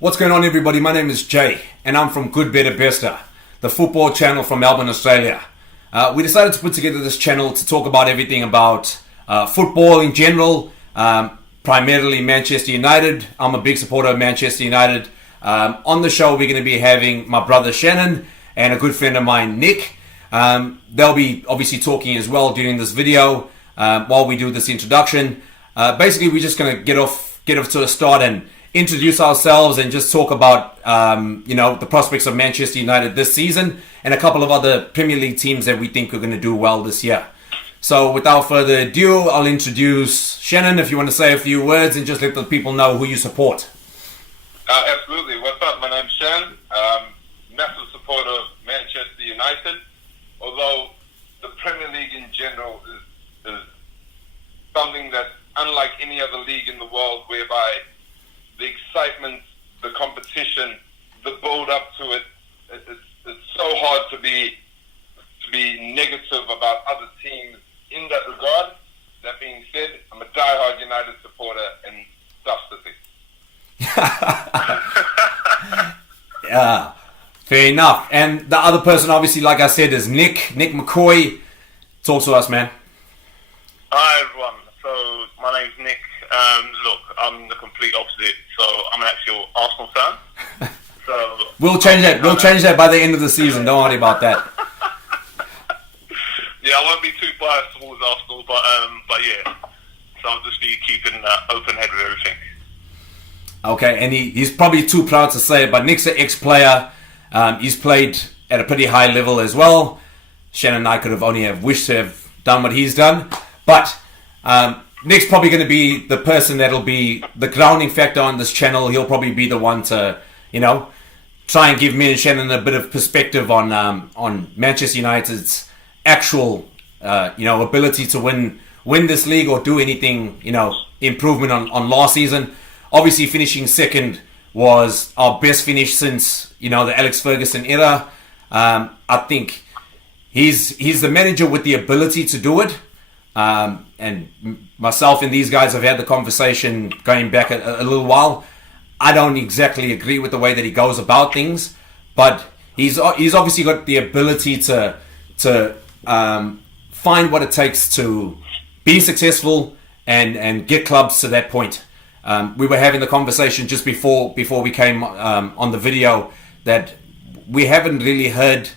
What's going on, everybody? My name is Jay, and I'm from Good Better Bester, the football channel from Melbourne, Australia. We decided to put together this channel to talk about everything about football in general, primarily Manchester United. I'm a big supporter of Manchester United. On the show, we're going to be having my brother Shannon and a good friend of mine, Nick. They'll be obviously talking as well during this video while we do this introduction. Basically, we're just going to get off to a start and introduce ourselves and just talk about the prospects of Manchester United this season and a couple of other Premier League teams that we think are going to do well this year. So without further ado, I'll introduce Shannon, if you want to say a few words and just let the people know who you support. Absolutely. What's up? My name's Shan. Massive supporter of Manchester United. Although the Premier League in general is something that's unlike any other league in the world, whereby the excitement, the competition, the build-up to it, it's so hard to be negative about other teams in that regard. That being said, I'm a diehard United supporter and stuff the thing. Yeah, fair enough. And the other person, obviously, like I said, is Nick McCoy. Talk to us, man. Hi, everyone. So, my name's Nick. Look, I'm the complete opposite. So, I'm an actual Arsenal fan. So We'll change that by the end of the season. Don't worry about that. Yeah, I won't be too biased towards Arsenal, but yeah. So I'll just be keeping an open head with everything. Okay, and he's probably too proud to say it, but Nick's an ex-player. He's played at a pretty high level as well. Shannon and I could have only have wished to have done what he's done. But Nick's probably going to be the person that'll be the grounding factor on this channel. He'll probably be the one to, try and give me and Shannon a bit of perspective on Manchester United's actual, ability to win this league or do anything, improvement on last season. Obviously, finishing second was our best finish since, the Alex Ferguson era. I think he's the manager with the ability to do it. And myself and these guys have had the conversation going back a little while. I don't exactly agree with the way that he goes about things, but he's obviously got the ability to find what it takes to be successful and get clubs to that point. We were having the conversation just before we came on the video that we haven't really heard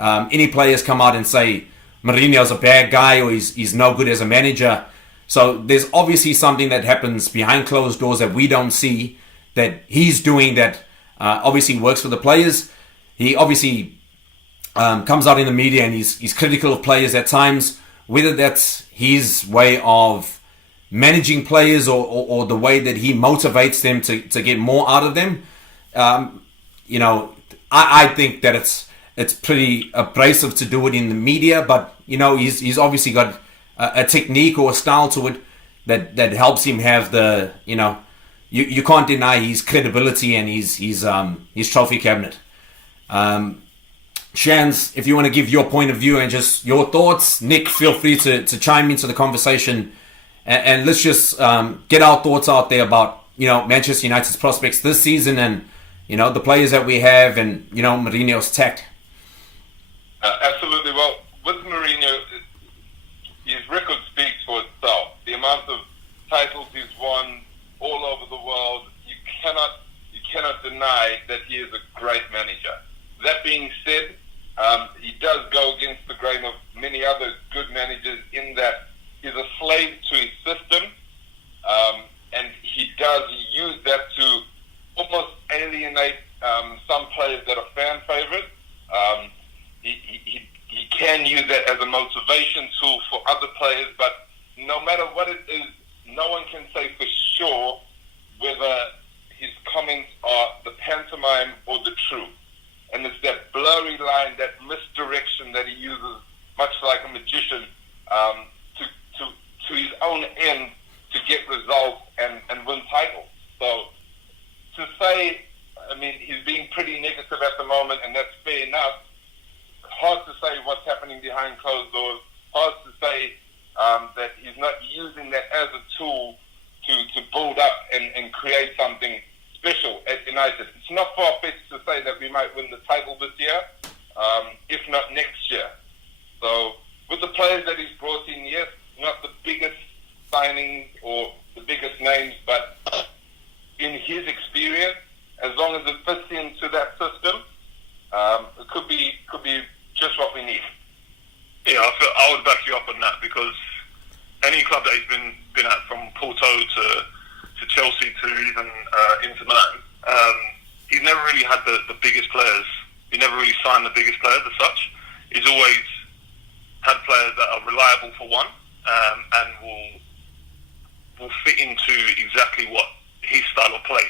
any players come out and say Mourinho's a bad guy or he's no good as a manager. So there's obviously something that happens behind closed doors that we don't see that he's doing that obviously works for the players. He obviously comes out in the media and he's critical of players at times, whether that's his way of managing players or the way that he motivates them to get more out of them. I think that it's pretty abrasive to do it in the media, but he's obviously got a technique or a style to it that helps him have the you can't deny his credibility and his trophy cabinet. Shans, if you want to give your point of view and just your thoughts, Nick, feel free to chime into the conversation and let's just get our thoughts out there about Manchester United's prospects this season and the players that we have and Mourinho's tact. Absolutely. Well, with Mourinho, his record speaks for itself. The amount of titles he's won all over the world, you cannot deny that he is a great manager. That being said, he does go against the grain of many other good managers in that he's a slave to his system, and he does use that to almost alienate some players that are fan favorites. He can use that as a motivation tool for other players, but no matter what it is, no one can say for sure whether his comments are the pantomime or the truth. And it's that blurry line, that misdirection that he uses, much like a magician, to his own end to get results and win titles. So to say, he's being pretty negative at the moment, and that's fair enough. Hard to say what's happening behind closed doors. Hard to say that he's not using that as a tool to build up and create something special at United. It's not far-fetched to say that we might win the title this year, if not next year. So with the players that he's brought in, yes, not the biggest signings or the biggest names, but in his experience, as long as it fits into that system, it could be just what we need. Yeah, I would back you up on that, because any club that he's been at, from Porto to Chelsea to even Inter Milan, he's never really had the biggest players. He never really signed the biggest players as such. He's always had players that are reliable for one, and will fit into exactly what his style of play.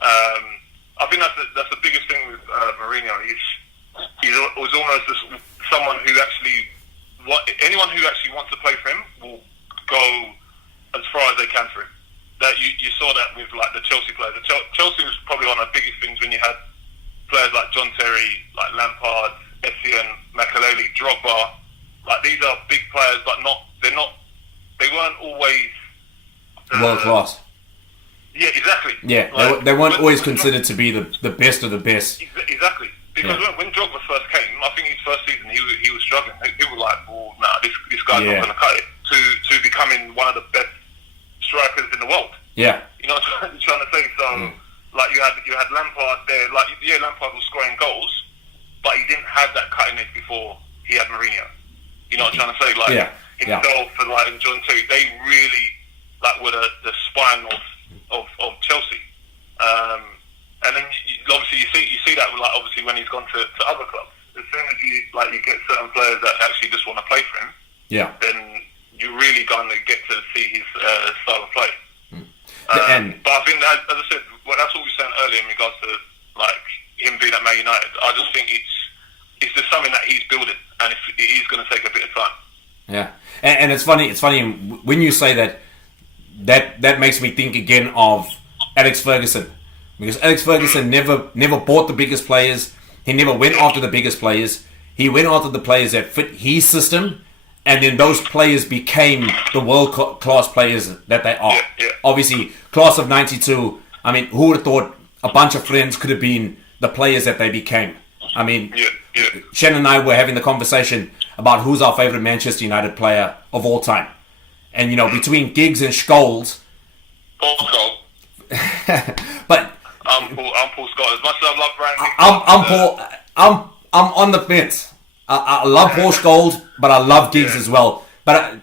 I think that's the biggest thing with Mourinho. He was almost someone who actually, anyone who actually wants to play for him will go as far as they can for him. That you saw that with like the Chelsea players. Chelsea was probably one of the biggest things when you had players like John Terry, like Lampard, Essien, Makelele, Drogba. Like, these are big players, but they weren't always world class. Yeah, exactly. Yeah, like, they weren't always considered to be the best of the best. Exactly. Because when Drogba first came, I think his first season he was struggling. People were like, well, nah, this guy's not going to cut it. To becoming one of the best strikers in the world. Yeah. You know what I'm trying to say? So, like, you had Lampard there. Like, yeah, Lampard was scoring goals, but he didn't have that cutting edge before he had Mourinho. You know what I'm trying to say? Like, himself and like and John Terry, they really like were the spine of Chelsea. And then obviously you see that like obviously when he's gone to other clubs. As soon as you get certain players that actually just want to play for him, then you're really going to get to see his style of play. But I think that, as I said, that's what we were saying earlier in regards to like him being at Man United. I just think it's just something that he's building, and it is going to take a bit of time. Yeah, and it's funny. It's funny when you say that. That makes me think again of Alex Ferguson, because Alex Ferguson never bought the biggest players. He never went after the biggest players. He went after the players that fit his system, and then those players became the world class players that they are. Yeah. Obviously, class of '92. I mean, who would have thought a bunch of friends could have been the players that they became? I mean, Shan and I were having the conversation about who's our favorite Manchester United player of all time. And, between Giggs and Scholes... but... I'm Paul Scholes. As much as I love Brandon... I'm on the fence. I love Paul Scholes, but I love Giggs as well. But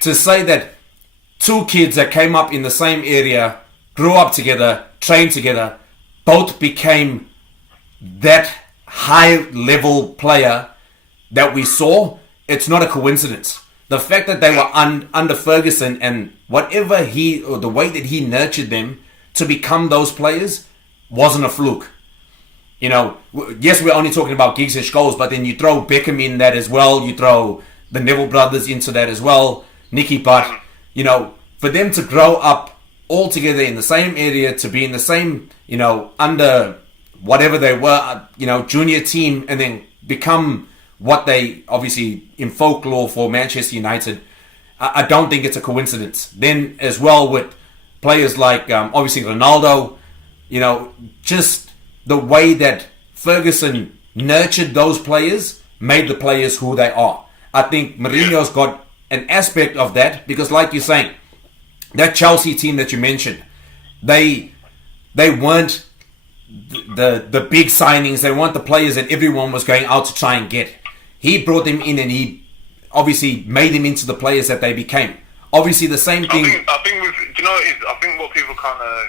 to say that two kids that came up in the same area, grew up together, trained together, both became that high-level player that we saw, it's not a coincidence. The fact that they were under Ferguson and whatever or the way that he nurtured them to become those players wasn't a fluke. Yes, we're only talking about Giggs and Scholes, but then you throw Beckham in that as well. You throw the Neville brothers into that as well. Nicky Butt. For them to grow up all together in the same area, to be in the same, under whatever they were, junior team, and then become what they obviously in folklore for Manchester United, I don't think it's a coincidence. Then as well with players like obviously Ronaldo, just the way that Ferguson nurtured those players made the players who they are. I think Mourinho's got an aspect of that, because like you're saying, that Chelsea team that you mentioned, they weren't the big signings. They weren't the players that everyone was going out to try and get. He brought them in and he obviously made them into the players that they became. Obviously, the same thing. I think with, do you know what it is? I think what people kind of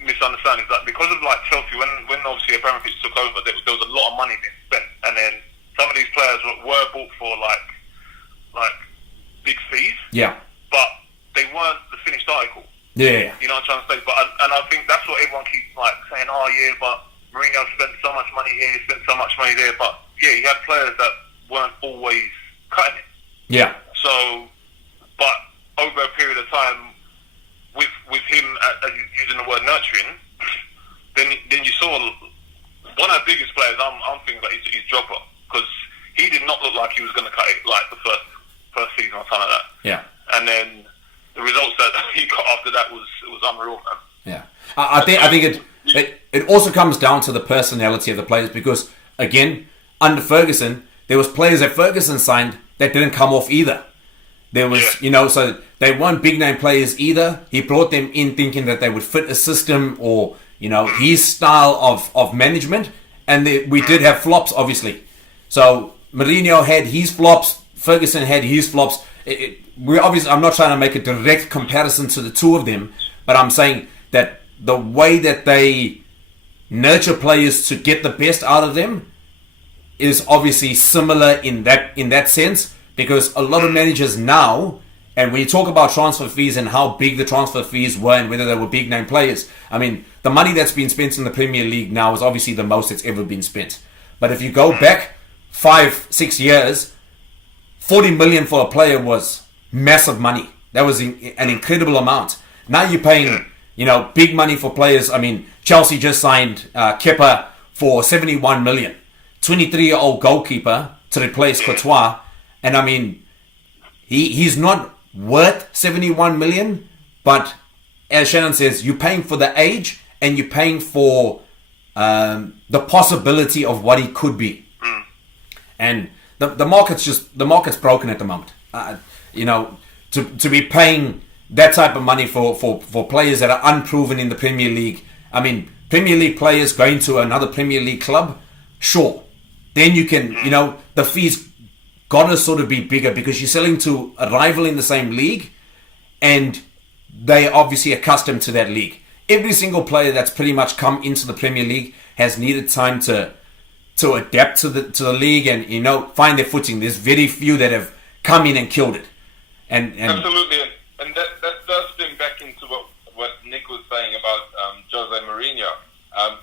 misunderstand is that because of like Chelsea, when obviously Abramovich took over, there was a lot of money being spent, and then some of these players were bought for like big fees. Yeah. But they weren't the finished article. Yeah. You know what I'm trying to say? And I think that's what everyone keeps like saying. Oh yeah, but Mourinho spent so much money here, spent so much money there. But yeah, he had players that weren't always cutting it. Yeah. So, but over a period of time, with him using the word nurturing, then you saw one of the biggest players. I'm thinking that is Drogba, because he did not look like he was going to cut it like the first season or something like that. Yeah. And then the results that he got after that was unreal, man. Yeah, I think it also comes down to the personality of the players, because again, under Ferguson, there was players that Ferguson signed that didn't come off either. There was, so they weren't big name players either. He brought them in thinking that they would fit a system or, his style of management. And we did have flops, obviously. So Mourinho had his flops. Ferguson had his flops. I'm not trying to make a direct comparison to the two of them, but I'm saying that the way that they nurture players to get the best out of them is obviously similar in that sense. Because a lot of managers now, and when you talk about transfer fees and how big the transfer fees were and whether they were big name players, I mean, the money that's been spent in the Premier League now is obviously the most that's ever been spent. But if you go back 5-6 years, 40 million for a player was massive money. That was an incredible amount. Now you're paying, big money for players. I mean, Chelsea just signed Kepa for 71 million. 23-year-old goalkeeper to replace Courtois. And I mean, he's not worth 71 million, but as Shannon says, you're paying for the age and you're paying for the possibility of what he could be. And the market's broken at the moment. To be paying that type of money for players that are unproven in the Premier League. I mean, Premier League players going to another Premier League club, sure. Then you can, the fees gotta sort of be bigger because you're selling to a rival in the same league and they're obviously accustomed to that league. Every single player that's pretty much come into the Premier League has needed time to adapt to the league and find their footing. There's very few that have come in and killed it. And absolutely, and that does stem back into what Nick was saying about Jose Mourinho,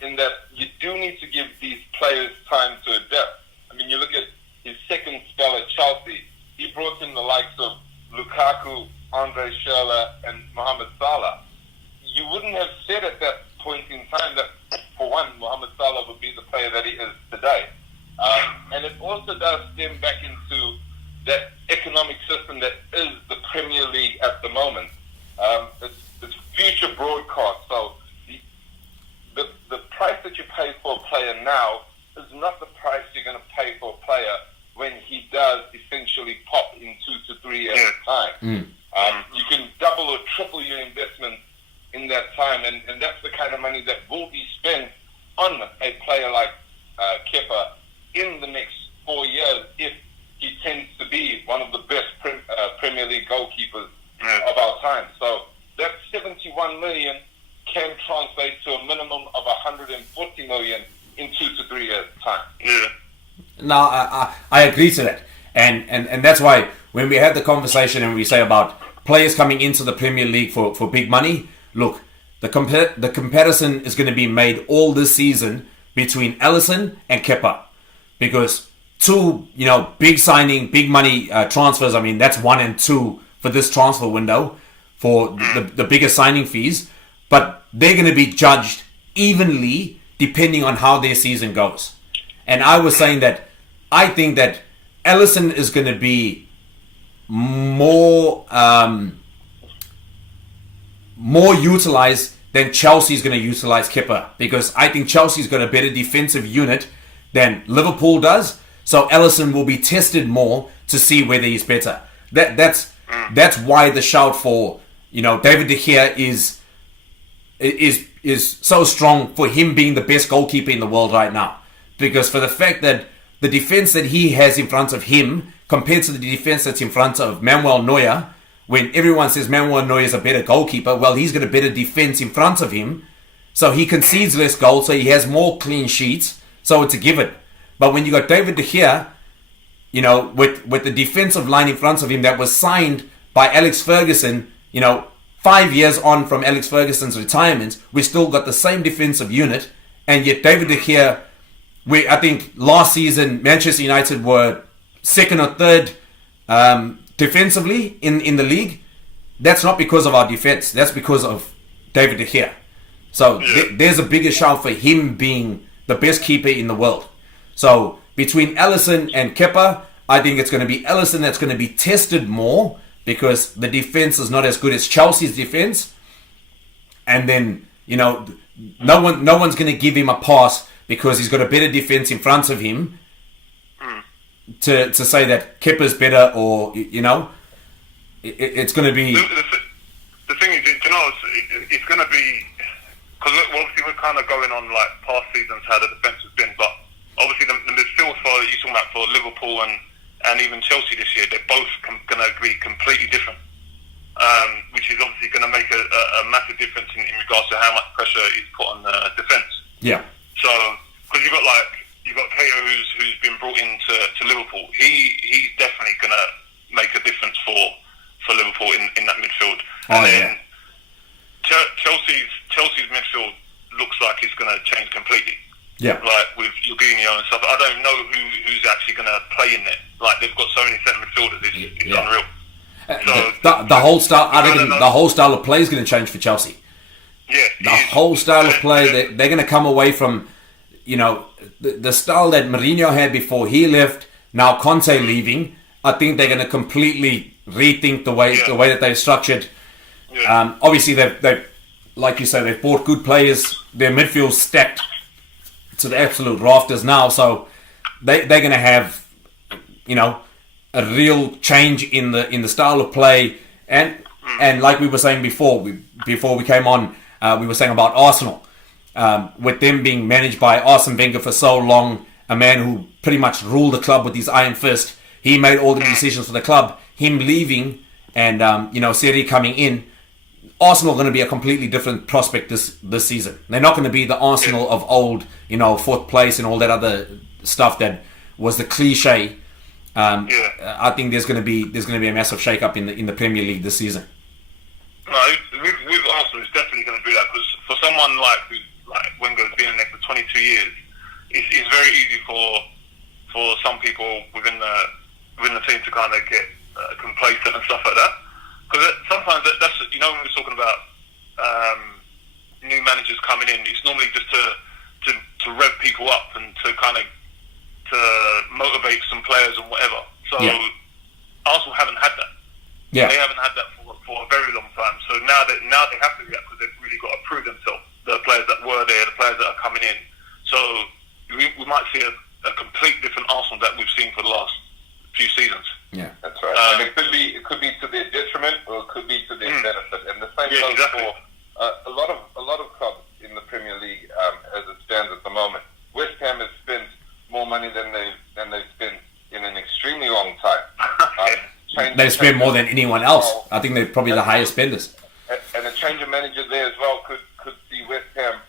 in that you do need to give these players time to adapt. I mean, you look at his second spell at Chelsea, he brought in the likes of Lukaku, Andre Schürrle, and Mohamed Salah. You wouldn't have said at that point in time that, for one, Mohamed Salah would be the player that he is today. And it also does stem back into that economic system that is the Premier League at the moment. It's future broadcast. So the price that you pay for a player now is not the price you're going to pay for a player when he does essentially pop in 2 to 3 years' time. You can double or triple your investment in that time, and that's the kind of money that will be spent on a player like Kepa in the next 4 years if he tends to be one of the best Premier League goalkeepers of our time. So that 71 million can translate to a minimum of 140 million in 2 to 3 years' time. Yeah. No, I agree to that. And that's why when we had the conversation and we say about players coming into the Premier League for big money, look, the comparison is going to be made all this season between Alisson and Kepa. Because two, big signing, big money transfers, I mean, that's 1 and 2 for this transfer window for the bigger signing fees. But they're going to be judged evenly depending on how their season goes. And I was saying that I think that Alisson is going to be more utilized than Chelsea's going to utilize Kepa, because I think Chelsea's got a better defensive unit than Liverpool does. So Alisson will be tested more to see whether he's better. That's why the shout for David De Gea is so strong for him being the best goalkeeper in the world right now. Because for the fact that the defense that he has in front of him compared to the defense that's in front of Manuel Neuer, when everyone says Manuel Neuer is a better goalkeeper, well, he's got a better defense in front of him. So he concedes less goals, so he has more clean sheets. So it's a given. But when you got David De Gea, with the defensive line in front of him that was signed by Alex Ferguson, 5 years on from Alex Ferguson's retirement, we still got the same defensive unit. And yet David De Gea, I think last season Manchester United were second or third defensively in the league. That's not because of our defense. That's because of David De Gea. So there's a bigger shout for him being the best keeper in the world. So between Alisson and Kepa, I think it's going to be Alisson that's going to be tested more because the defense is not as good as Chelsea's defense, and then no one's going to give him a pass because he's got a better defense in front of him to say that Kepa's better, or it's going to be. The thing is, it's going to be, because obviously we're kind of going on like past seasons how the defence has been, but obviously the midfield you're talking about for Liverpool and even Chelsea this year, they're both going to be completely different, which is obviously going to make a massive difference in regards to how much pressure is put on the defence. Yeah. So, because you've got Cato who's been brought into Liverpool, he's definitely going to make a difference for Liverpool in that midfield. And then Chelsea's midfield looks like it's going to change completely. Yeah. Like with Jorginho and stuff. I don't know who's actually going to play in there. Like they've got so many centre midfielders, it's unreal. So the whole style, I reckon, the whole style of play is going to change for Chelsea. Yeah. The whole style of play, they're going to come away from, the style that Mourinho had before he left. Now Conte leaving, I think they're going to completely rethink the way that they've structured. Yeah. Obviously, they've, like you say, they've bought good players. Their midfield's stacked to the absolute rafters now, so they're going to have, a real change in the style of play, and like we were saying before we came on, we were saying about Arsenal, with them being managed by Arsene Wenger for so long, a man who pretty much ruled the club with his iron fist. He made all the decisions for the club. Him leaving and Seri coming in, Arsenal are going to be a completely different prospect this season. They're not going to be the Arsenal of old, fourth place and all that other stuff that was the cliche. I think there's going to be a massive shake-up in the Premier League this season. No, with Arsenal, it's definitely going to be that, because for someone like Wenger's been in there for 22 years, it's very easy for some people within the team to kind of get complacent and stuff like that. Because sometimes that's when we're talking about new managers coming in, it's normally just to rev people up and to kind of to motivate some players and whatever. So Arsenal haven't had that. Yeah. They haven't had that for a very long time. So now they have to react, because they've really got to prove themselves. The players that were there, the players that are coming in. So we might see a complete different Arsenal that we've seen for the last few seasons. Yeah, that's right. And it could be to their detriment, or it could be to their benefit. And the same goes for a lot of clubs in the Premier League as it stands at the moment. West Ham has spent more money than they've spent in an extremely long time. They've spent more than anyone else. I think they're probably the highest spenders. And a change of manager there as well could see West Ham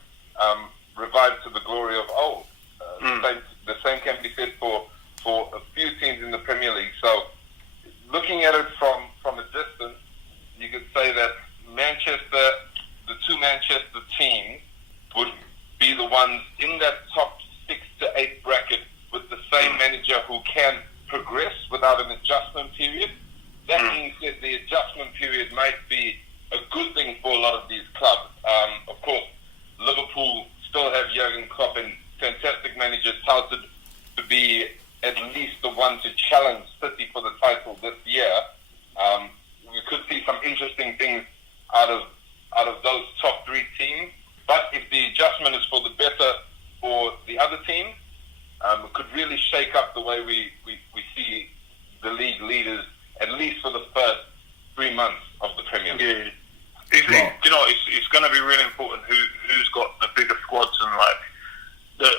revived to the glory of old. The same can be said for a few teams in the Premier League. So, looking at it from a distance, you could say that the two Manchester teams would be the ones in that top 6 to 8 bracket with the same manager who can progress without an adjustment period. That being said, the adjustment period might be a good thing for a lot of these clubs. Of course, Liverpool still have Jurgen Klopp, and fantastic manager, touted to be at least the one to challenge City for the title this year. We could see some interesting things out of those top 3 teams. But if the adjustment is for the better for the other team, it could really shake up the way we see the league leaders, at least for the first 3 months of the Premier League. Yeah. It's going to be really important who's got the bigger squads, and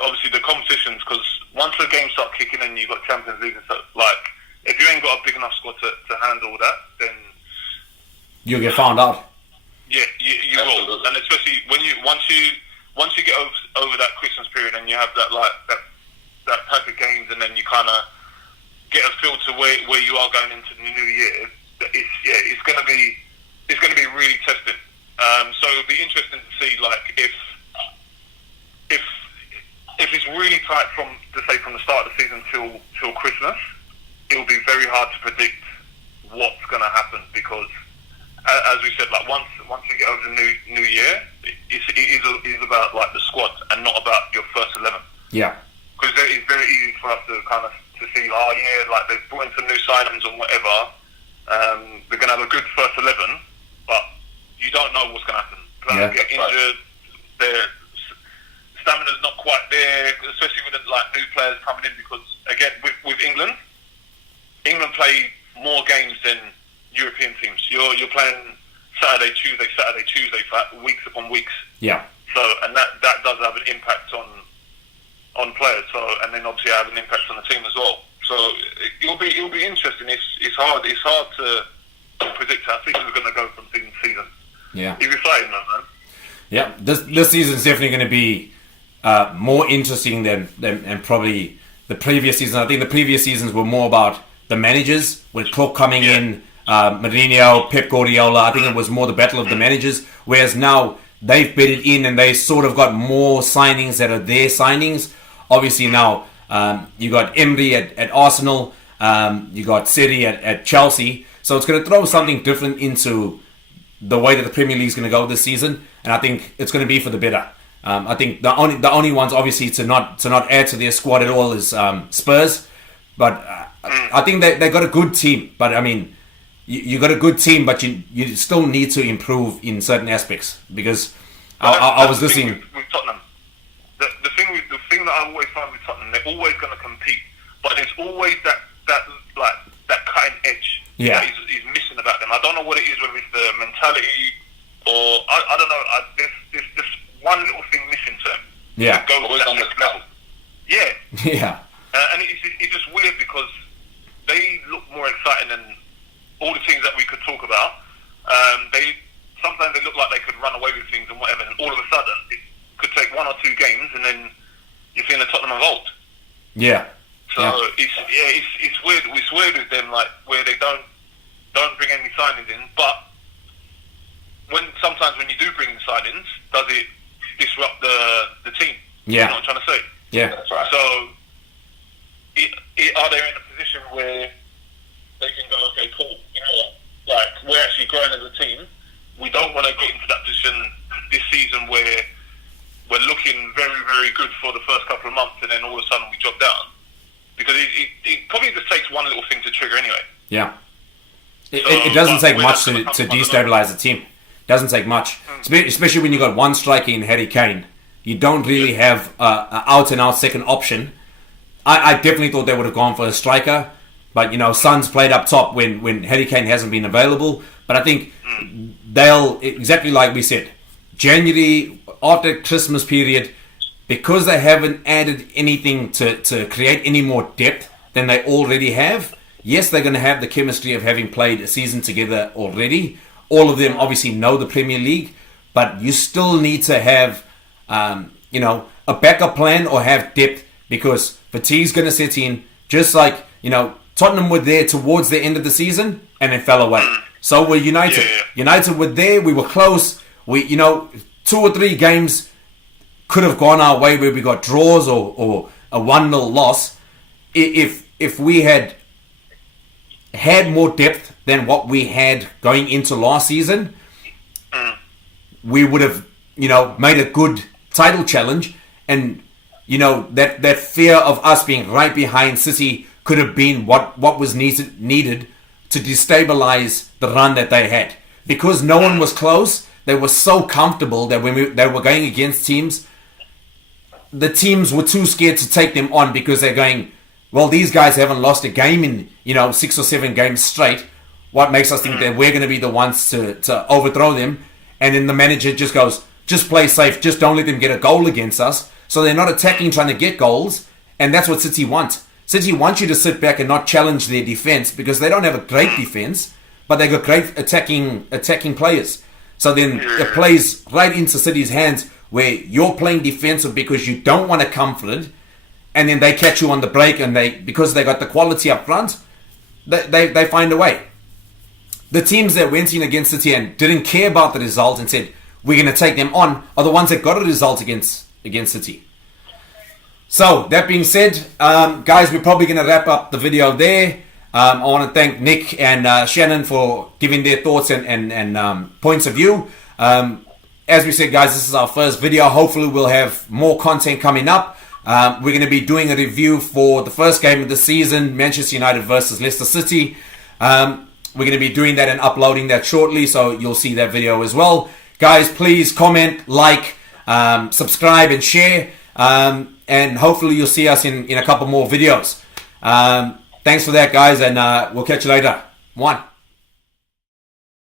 obviously the competitions, because once the games start kicking in, you've got Champions League and stuff. Like, if you ain't got a big enough squad to handle that, then you'll get found out. Yeah, you will, and especially once you get over that Christmas period and you have that type of games, and then you kind of get a feel to where you are going into the new year. It's going to be really tested. So it'll be interesting to see if it's really tight from the start of the season till Christmas. It'll be very hard to predict what's going to happen, because as we said, once you get over the new year, it is about the squad and not about your first 11. Yeah. Because it's very easy for us to kind of to see, they've brought in some new signings and whatever, They're going to have a good first 11, but you don't know what's going to happen. Players get injured. Their stamina's not quite there, especially with new players coming in. Because again, with England play more games than European teams. You're playing Saturday, Tuesday, for weeks upon weeks. Yeah. So, and that does have an impact on players. So, and then obviously have an impact on the team as well. So it'll be interesting. It's hard to predict how things are going to go from season to season. Yeah. You'll be fighting that, man. Yeah. This season is definitely going to be more interesting than probably the previous season. I think the previous seasons were more about the managers, with Klopp coming in, Mourinho, Pep Guardiola. I think it was more the battle of the managers. Whereas now they've bedded in and they sort of got more signings that are their signings. Obviously now you got Emery at Arsenal, you got City at Chelsea. So it's going to throw something different into the way that the Premier League is going to go this season, and I think it's going to be for the better. I think the only ones obviously to not add to their squad at all is Spurs, but I think they got a good team. But I mean, you got a good team, but you still need to improve in certain aspects, because I was listening with Tottenham. The thing that I always find with Tottenham, they're always going to compete, but there's always that cutting edge that is missing about them. I don't know what it is, whether it's the mentality or I don't know. There's just one little thing missing to them. Yeah. That goes to that next level. Yeah. Yeah. And it's just weird because they look more exciting than all the things that we could talk about. Sometimes they look like they could run away with things and whatever, and all of a sudden it could take 1 or 2 games, and then you're seeing the Tottenham revolt. Yeah. So it's weird. It's weird with them, like where they don't bring any signings in, but sometimes when you do bring in signings, does it disrupt the team? Yeah. You know what I'm trying to say? Yeah. That's right. So are they in a position where they can go, okay, cool, you know what? Like, we're actually growing as a team. We don't want to get into that position this season where we're looking very, very good for the first couple of months, and then all of a sudden we drop down. Because it probably just takes one little thing to trigger anyway. Yeah. It doesn't take much to destabilize a team. It doesn't take much. Especially when you got one striker in Harry Kane. You don't really have an out-and-out second option. I definitely thought they would have gone for a striker. But, Son's played up top when Harry Kane hasn't been available. But I think they'll, exactly like we said, January, after Christmas period, because they haven't added anything to create any more depth than they already have, yes, they're going to have the chemistry of having played a season together already. All of them obviously know the Premier League, but you still need to have, a backup plan or have depth, because fatigue's going to set in, just like, Tottenham were there towards the end of the season and then fell away. So were United. Yeah. United were there, we were close. We, 2 or 3 games could have gone our way where we got draws or a 1-0 loss. If we had more depth than what we had going into last season, we would have, made a good title challenge. And, that fear of us being right behind City could have been what was needed to destabilize the run that they had. Because no one was close, they were so comfortable that when they were going against teams, the teams were too scared to take them on, because they're going, well, these guys haven't lost a game in 6 or 7 games straight. What makes us think that we're going to be the ones to overthrow them? And then the manager just goes, just play safe, just don't let them get a goal against us. So they're not attacking, trying to get goals, and that's what City want. City want you to sit back and not challenge their defense, because they don't have a great defense, but they got great attacking players. So then it plays right into City's hands, where you're playing defensive because you don't want to come for it, and then they catch you on the break, and because they got the quality up front, they find a way. The teams that went in against City and didn't care about the result and said, we're going to take them on, are the ones that got a result against City. So, that being said, guys, we're probably going to wrap up the video there. I want to thank Nick and Shannon for giving their thoughts and points of view. As we said, guys, this is our first video. Hopefully, we'll have more content coming up. We're going to be doing a review for the first game of the season, Manchester United versus Leicester City. We're going to be doing that and uploading that shortly, so you'll see that video as well. Guys, please comment, like, subscribe, and share. And hopefully you'll see us in a couple more videos. Thanks for that, guys, and we'll catch you later. One.